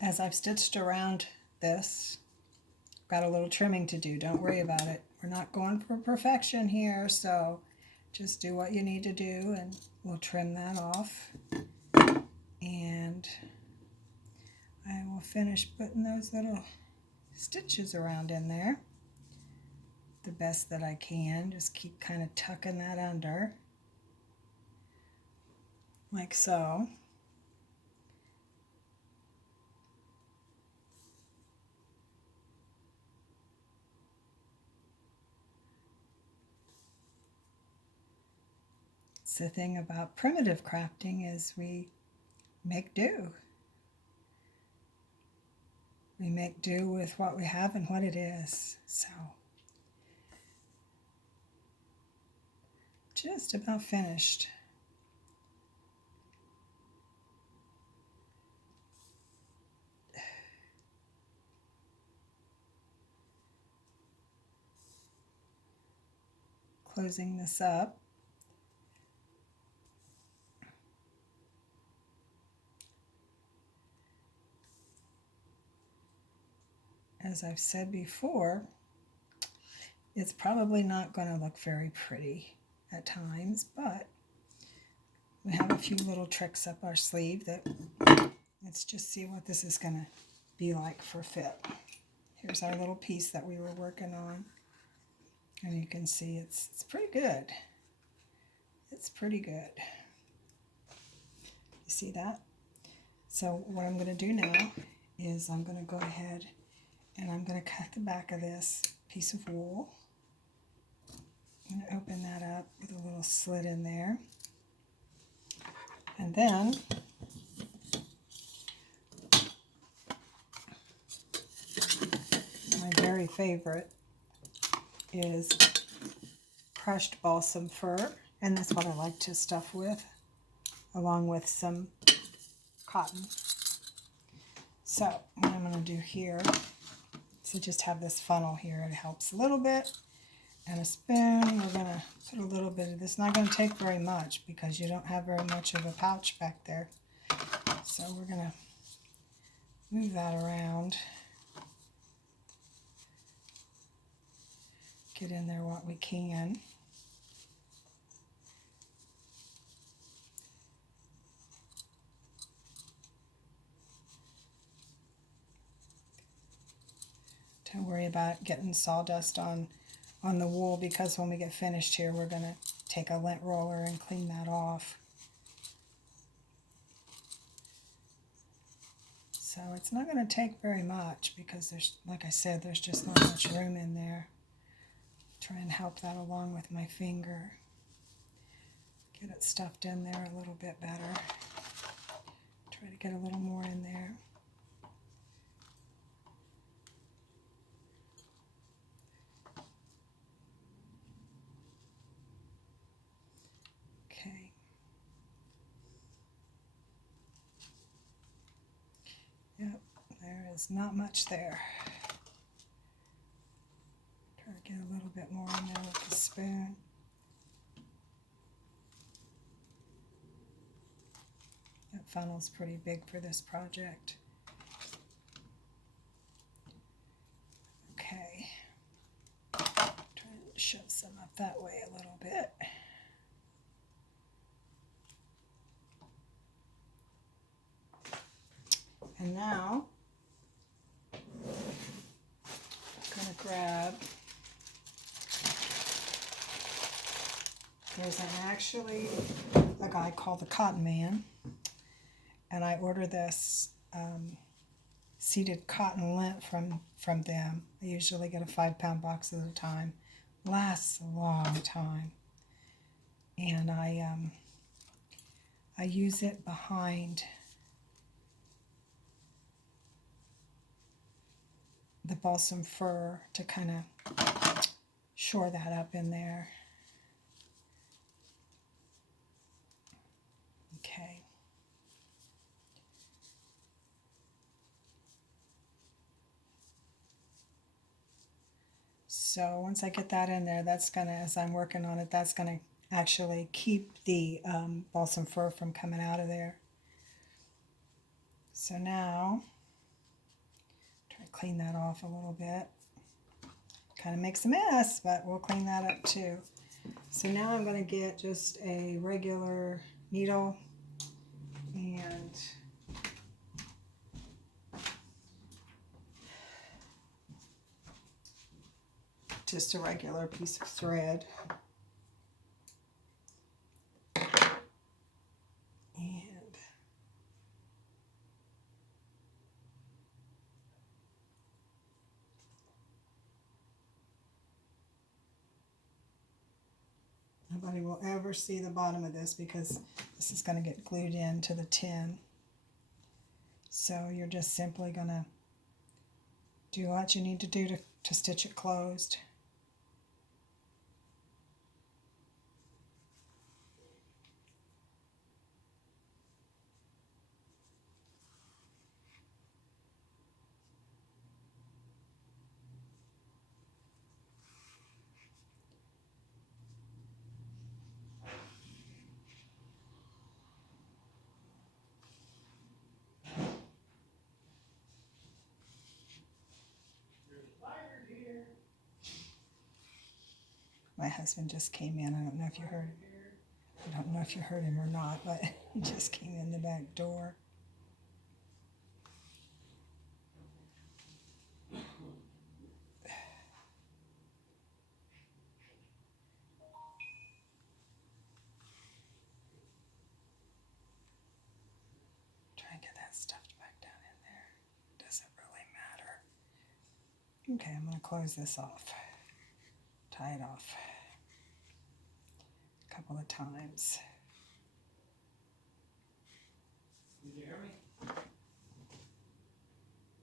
as I've stitched around this, got a little trimming to do. Don't worry about it. We're not going for perfection here, so just do what you need to do and we'll trim that off. And I will finish putting those little stitches around in there the best that I can. Just keep kind of tucking that under, like so. It's the thing about primitive crafting is we make do. We make do with what we have and what it is. So just about finished. Closing this up. As I've said before, it's probably not going to look very pretty at times, but we have a few little tricks up our sleeve that let's just see what this is going to be like for fit. Here's our little piece that we were working on, and you can see it's pretty good. It's pretty good. You see that? So what I'm going to do now is I'm going to go ahead and I'm going to cut the back of this piece of wool. I'm going to open that up with a little slit in there. And then my very favorite is crushed balsam fir, and that's what I like to stuff with, along with some cotton. So what I'm going to do here is just have this funnel here. It helps a little bit. And a spoon. We're going to put a little bit of this. Not going to take very much because you don't have very much of a pouch back there. So we're going to move that around. Get in there what we can. Don't worry about getting sawdust on the wool, because when we get finished here we're going to take a lint roller and clean that off. So it's not going to take very much because there's, like I said, there's just not much room in there. Try and help that along with my finger. Get it stuffed in there a little bit better. Try to get a little more in there. Okay. Yep, there is not much there. Try to get a little bit more in there with the spoon. That funnel's pretty big for this project. Okay. Try to shove some up that way a little bit. And now I'm going to grab, there's actually a guy called the Cotton Man, and I order this seeded cotton lint from them. I usually get a 5-pound box at a time. Lasts a long time. And I use it behind the balsam fir to kind of shore that up in there. Okay. So once I get that in there, that's gonna, as I'm working on it, that's gonna actually keep the balsam fir from coming out of there. So now clean that off a little bit. Kind of makes a mess, but we'll clean that up too. So now I'm going to get just a regular needle and just a regular piece of thread. And nobody will ever see the bottom of this because this is going to get glued into the tin. So you're just simply going to do what you need to do to stitch it closed. My husband just came in. I don't know if you heard. I don't know if you heard him or not, but he just came in the back door. Try and get that stuffed back down in there. Doesn't really matter. Okay, I'm going to close this off. Tie it off a couple of times. Did you hear me?